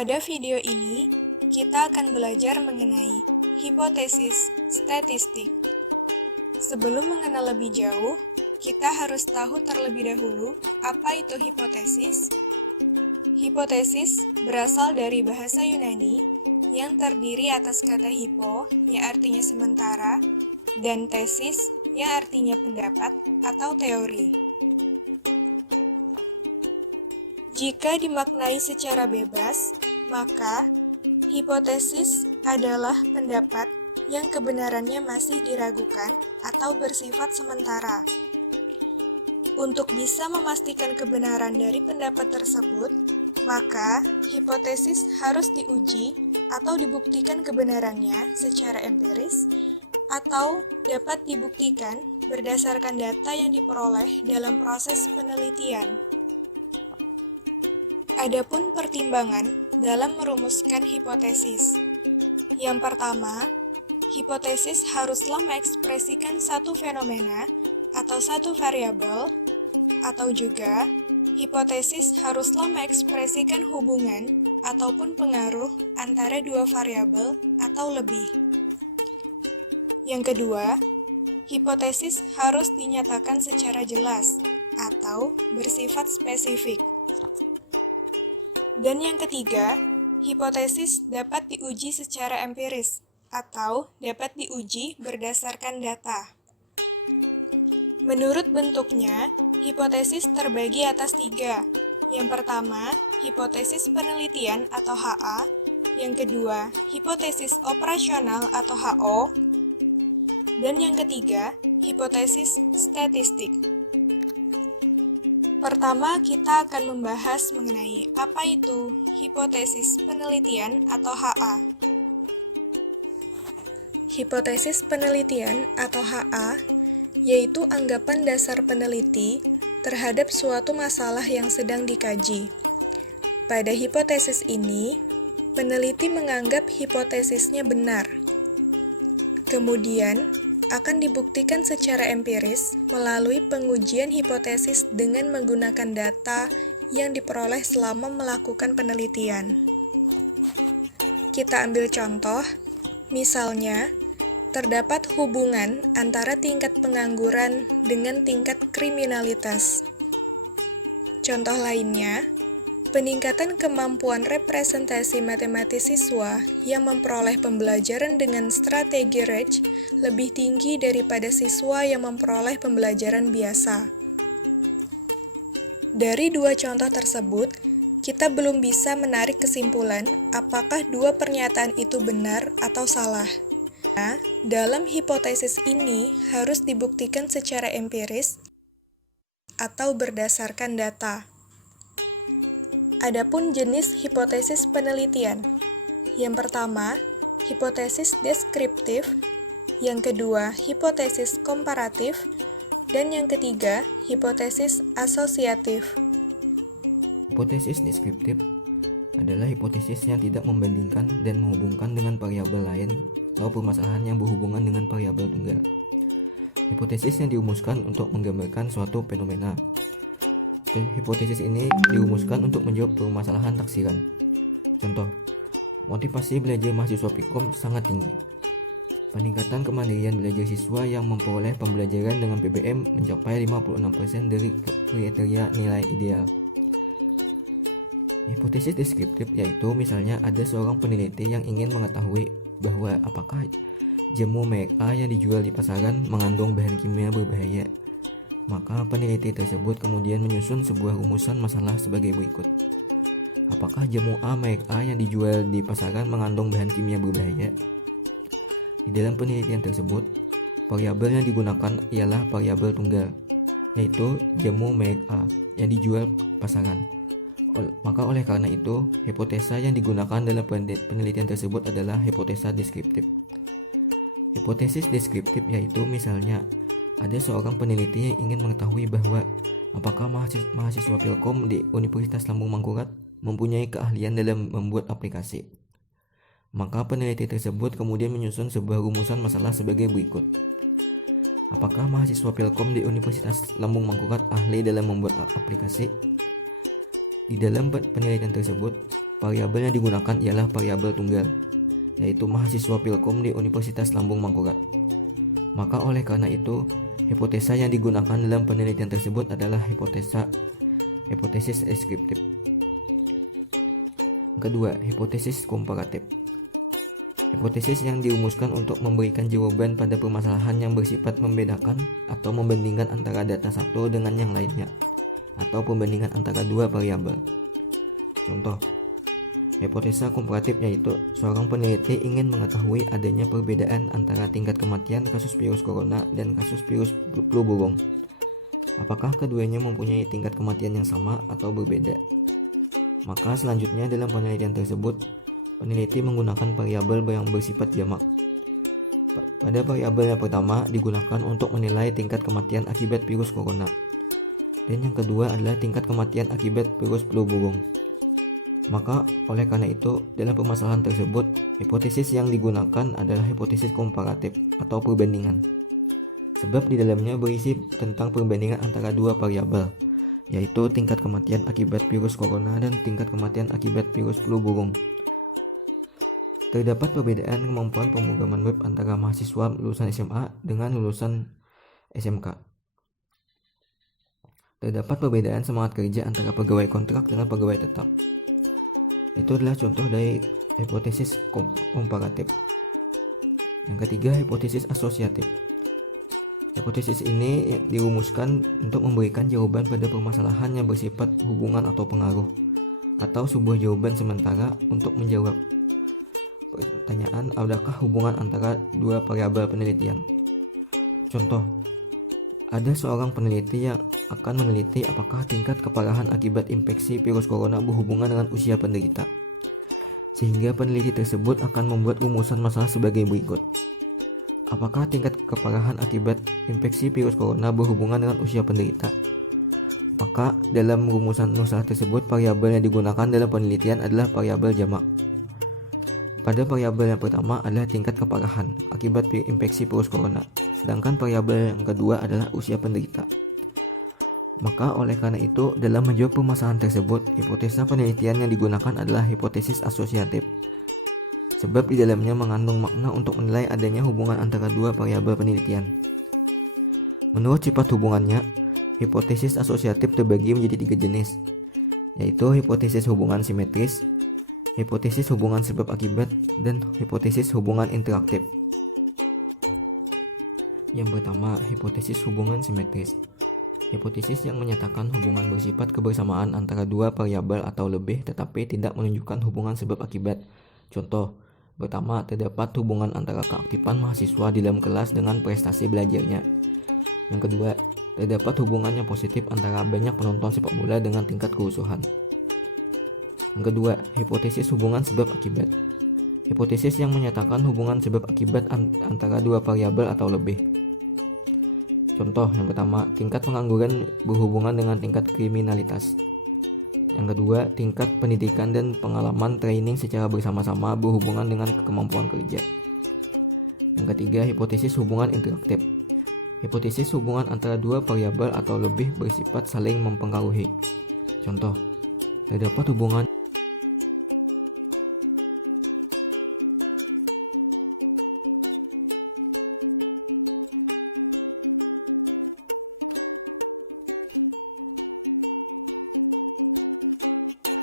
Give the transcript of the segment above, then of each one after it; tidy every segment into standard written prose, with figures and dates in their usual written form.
Pada video ini, kita akan belajar mengenai hipotesis statistik. Sebelum mengenal lebih jauh, kita harus tahu terlebih dahulu apa itu hipotesis. Hipotesis berasal dari bahasa Yunani yang terdiri atas kata hipo, yang artinya sementara, dan tesis, yang artinya pendapat atau teori. Jika dimaknai secara bebas, maka hipotesis adalah pendapat yang kebenarannya masih diragukan atau bersifat sementara. Untuk bisa memastikan kebenaran dari pendapat tersebut, maka hipotesis harus diuji atau dibuktikan kebenarannya secara empiris atau dapat dibuktikan berdasarkan data yang diperoleh dalam proses penelitian. Adapun pertimbangan dalam merumuskan hipotesis. Yang pertama, hipotesis haruslah mengekspresikan satu fenomena atau satu variabel, atau juga hipotesis haruslah mengekspresikan hubungan ataupun pengaruh antara dua variabel atau lebih. Yang kedua, hipotesis harus dinyatakan secara jelas atau bersifat spesifik. Dan yang ketiga, hipotesis dapat diuji secara empiris atau dapat diuji berdasarkan data. Menurut bentuknya, hipotesis terbagi atas 3. Yang pertama, hipotesis penelitian atau HA. Yang kedua, hipotesis operasional atau HO. Dan yang ketiga, hipotesis statistik. Pertama, kita akan membahas mengenai apa itu hipotesis penelitian atau HA. Hipotesis penelitian atau HA yaitu anggapan dasar peneliti terhadap suatu masalah yang sedang dikaji. Pada hipotesis ini, peneliti menganggap hipotesisnya benar. Kemudian, akan dibuktikan secara empiris melalui pengujian hipotesis dengan menggunakan data yang diperoleh selama melakukan penelitian. Kita ambil contoh, misalnya, terdapat hubungan antara tingkat pengangguran dengan tingkat kriminalitas. Contoh lainnya, peningkatan kemampuan representasi matematis siswa yang memperoleh pembelajaran dengan strategi RAGE lebih tinggi daripada siswa yang memperoleh pembelajaran biasa. Dari dua contoh tersebut, kita belum bisa menarik kesimpulan apakah dua pernyataan itu benar atau salah. Nah, dalam hipotesis ini harus dibuktikan secara empiris atau berdasarkan data. Adapun jenis hipotesis penelitian. Yang pertama, hipotesis deskriptif. Yang kedua, hipotesis komparatif. Dan yang ketiga, hipotesis asosiatif. Hipotesis deskriptif adalah hipotesis yang tidak membandingkan dan menghubungkan dengan variabel lain atau permasalahan yang berhubungan dengan variabel tunggal. Hipotesis yang dirumuskan untuk menggambarkan suatu fenomena. Hipotesis ini dirumuskan untuk menjawab permasalahan taksiran. Contoh, motivasi belajar mahasiswa Pikom sangat tinggi. Peningkatan kemandirian belajar siswa yang memperoleh pembelajaran dengan PBM mencapai 56% dari kriteria nilai ideal. Hipotesis deskriptif yaitu misalnya ada seorang peneliti yang ingin mengetahui bahwa apakah jamu merek A yang dijual di pasaran mengandung bahan kimia berbahaya. Maka peneliti tersebut kemudian menyusun sebuah rumusan masalah sebagai berikut. Apakah jamu A merek A yang dijual di pasaran mengandung bahan kimia berbahaya? Di dalam penelitian tersebut, variabel yang digunakan ialah variabel tunggal, yaitu jamu merek A yang dijual pasaran. Maka oleh karena itu, hipotesa yang digunakan dalam penelitian tersebut adalah hipotesa deskriptif. Hipotesis deskriptif yaitu misalnya, ada seorang peneliti yang ingin mengetahui bahwa apakah mahasiswa Pilkom di Universitas Lambung Mangkurat mempunyai keahlian dalam membuat aplikasi. Maka peneliti tersebut kemudian menyusun sebuah rumusan masalah sebagai berikut. Apakah mahasiswa Pilkom di Universitas Lambung Mangkurat ahli dalam membuat aplikasi? Di dalam penelitian tersebut, variabel yang digunakan ialah variabel tunggal, yaitu mahasiswa Pilkom di Universitas Lambung Mangkurat. Maka oleh karena itu, hipotesa yang digunakan dalam penelitian tersebut adalah hipotesis deskriptif. Kedua, hipotesis komparatif. Hipotesis yang dirumuskan untuk memberikan jawaban pada permasalahan yang bersifat membedakan atau membandingkan antara data satu dengan yang lainnya, atau pembandingan antara dua variabel. Contoh, hipotesa komparatif yaitu seorang peneliti ingin mengetahui adanya perbedaan antara tingkat kematian kasus virus corona dan kasus virus flu burung. Apakah keduanya mempunyai tingkat kematian yang sama atau berbeda? Maka selanjutnya dalam penelitian tersebut, peneliti menggunakan variabel yang bersifat jamak. Pada variabel yang pertama digunakan untuk menilai tingkat kematian akibat virus corona, dan yang kedua adalah tingkat kematian akibat virus flu burung. Maka oleh karena itu, dalam permasalahan tersebut, hipotesis yang digunakan adalah hipotesis komparatif atau perbandingan. Sebab di dalamnya berisi tentang perbandingan antara dua variabel, yaitu tingkat kematian akibat virus corona dan tingkat kematian akibat virus flu burung. Terdapat perbedaan kemampuan pemrograman web antara mahasiswa lulusan SMA dengan lulusan SMK. Terdapat perbedaan semangat kerja antara pegawai kontrak dengan pegawai tetap. Itu adalah contoh dari hipotesis komparatif. Yang ketiga, hipotesis asosiatif. Hipotesis ini dirumuskan untuk memberikan jawaban pada permasalahan yang bersifat hubungan atau pengaruh, atau sebuah jawaban sementara untuk menjawab pertanyaan adakah hubungan antara dua variabel penelitian. Contoh, ada seorang peneliti yang akan meneliti apakah tingkat keparahan akibat infeksi virus corona berhubungan dengan usia penderita. Sehingga peneliti tersebut akan membuat rumusan masalah sebagai berikut. Apakah tingkat keparahan akibat infeksi virus corona berhubungan dengan usia penderita? Maka dalam rumusan masalah tersebut, variabel yang digunakan dalam penelitian adalah variabel jamak. Pada variabel yang pertama adalah tingkat keparahan akibat infeksi virus corona, sedangkan variabel yang kedua adalah usia penderita. Maka oleh karena itu, dalam menjawab permasalahan tersebut, hipotesa penelitian yang digunakan adalah hipotesis asosiatif. Sebab di dalamnya mengandung makna untuk menilai adanya hubungan antara dua variabel penelitian. Menurut sifat hubungannya, hipotesis asosiatif terbagi menjadi 3 jenis, yaitu hipotesis hubungan simetris, hipotesis hubungan sebab akibat, dan hipotesis hubungan interaktif. Yang pertama, hipotesis hubungan simetris. Hipotesis yang menyatakan hubungan bersifat kebersamaan antara dua variabel atau lebih tetapi tidak menunjukkan hubungan sebab akibat. Contoh, pertama, terdapat hubungan antara keaktifan mahasiswa di dalam kelas dengan prestasi belajarnya. Yang kedua, terdapat hubungan yang positif antara banyak penonton sepak bola dengan tingkat kerusuhan. Yang kedua, hipotesis hubungan sebab akibat. Hipotesis yang menyatakan hubungan sebab akibat antara dua variabel atau lebih. Contoh, yang pertama, tingkat pengangguran berhubungan dengan tingkat kriminalitas. Yang kedua, tingkat pendidikan dan pengalaman training secara bersama-sama berhubungan dengan kemampuan kerja. Yang ketiga, hipotesis hubungan interaktif. Hipotesis hubungan antara dua variabel atau lebih bersifat saling mempengaruhi. Contoh, terdapat hubungan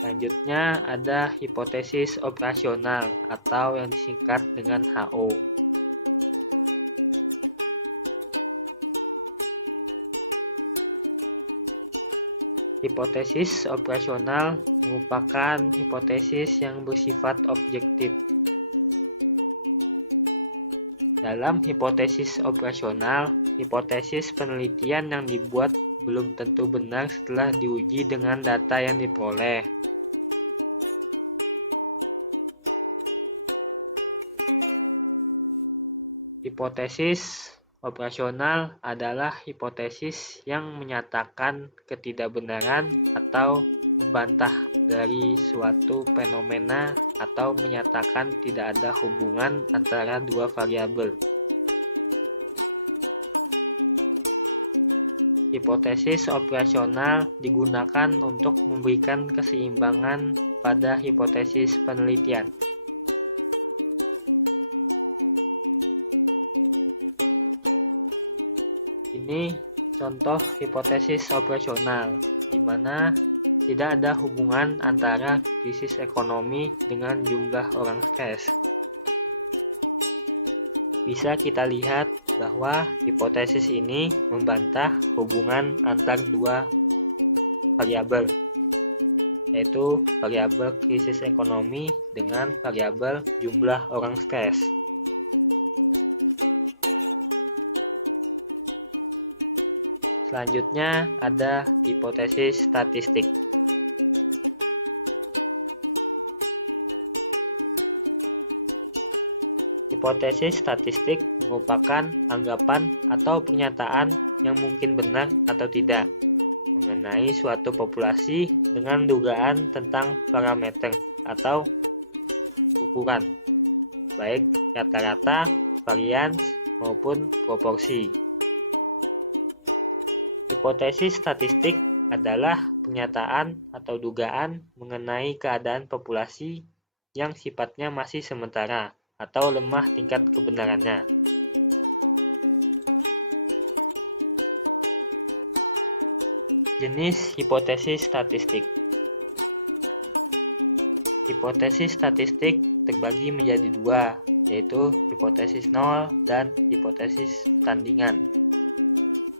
Selanjutnya ada hipotesis operasional atau yang disingkat dengan HO. Hipotesis operasional merupakan hipotesis yang bersifat objektif. Dalam hipotesis operasional, hipotesis penelitian yang dibuat belum tentu benar setelah diuji dengan data yang diperoleh. Hipotesis operasional adalah hipotesis yang menyatakan ketidakbenaran atau membantah dari suatu fenomena atau menyatakan tidak ada hubungan antara dua variabel. Hipotesis operasional digunakan untuk memberikan keseimbangan pada hipotesis penelitian. Ini contoh hipotesis operasional, di mana tidak ada hubungan antara krisis ekonomi dengan jumlah orang stres. Bisa kita lihat bahwa hipotesis ini membantah hubungan antar dua variabel, yaitu variabel krisis ekonomi dengan variabel jumlah orang stres. Selanjutnya ada hipotesis statistik. Hipotesis statistik merupakan anggapan atau pernyataan yang mungkin benar atau tidak mengenai suatu populasi dengan dugaan tentang parameter atau ukuran, baik rata-rata, varians, maupun proporsi. Hipotesis statistik adalah pernyataan atau dugaan mengenai keadaan populasi yang sifatnya masih sementara atau lemah tingkat kebenarannya. Jenis hipotesis statistik. Hipotesis statistik terbagi menjadi dua, yaitu hipotesis nol dan hipotesis tandingan.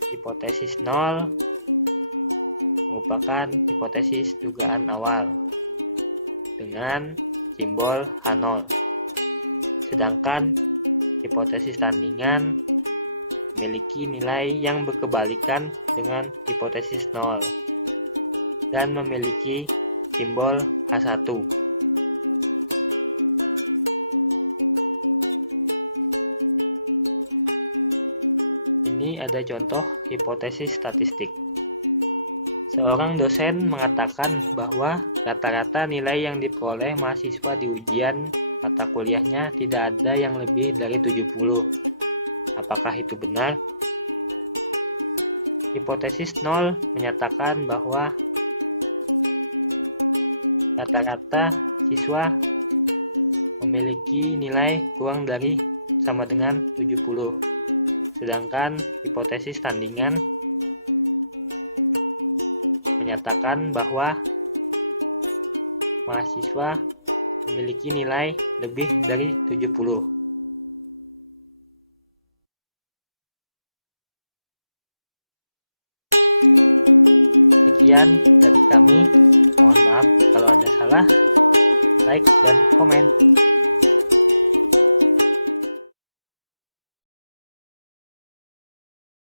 Hipotesis nol merupakan hipotesis dugaan awal dengan simbol H0. Sedangkan hipotesis tandingan memiliki nilai yang berkebalikan dengan hipotesis nol dan memiliki simbol H1. Ini ada contoh hipotesis statistik. Seorang dosen mengatakan bahwa rata-rata nilai yang diperoleh mahasiswa di ujian mata kuliahnya tidak ada yang lebih dari 70. Apakah itu benar? Hipotesis nol menyatakan bahwa rata-rata siswa memiliki nilai kurang dari sama dengan 70. Sedangkan hipotesis tandingan menyatakan bahwa mahasiswa memiliki nilai lebih dari 70. Sekian dari kami. Mohon maaf kalau ada salah. Like dan komen.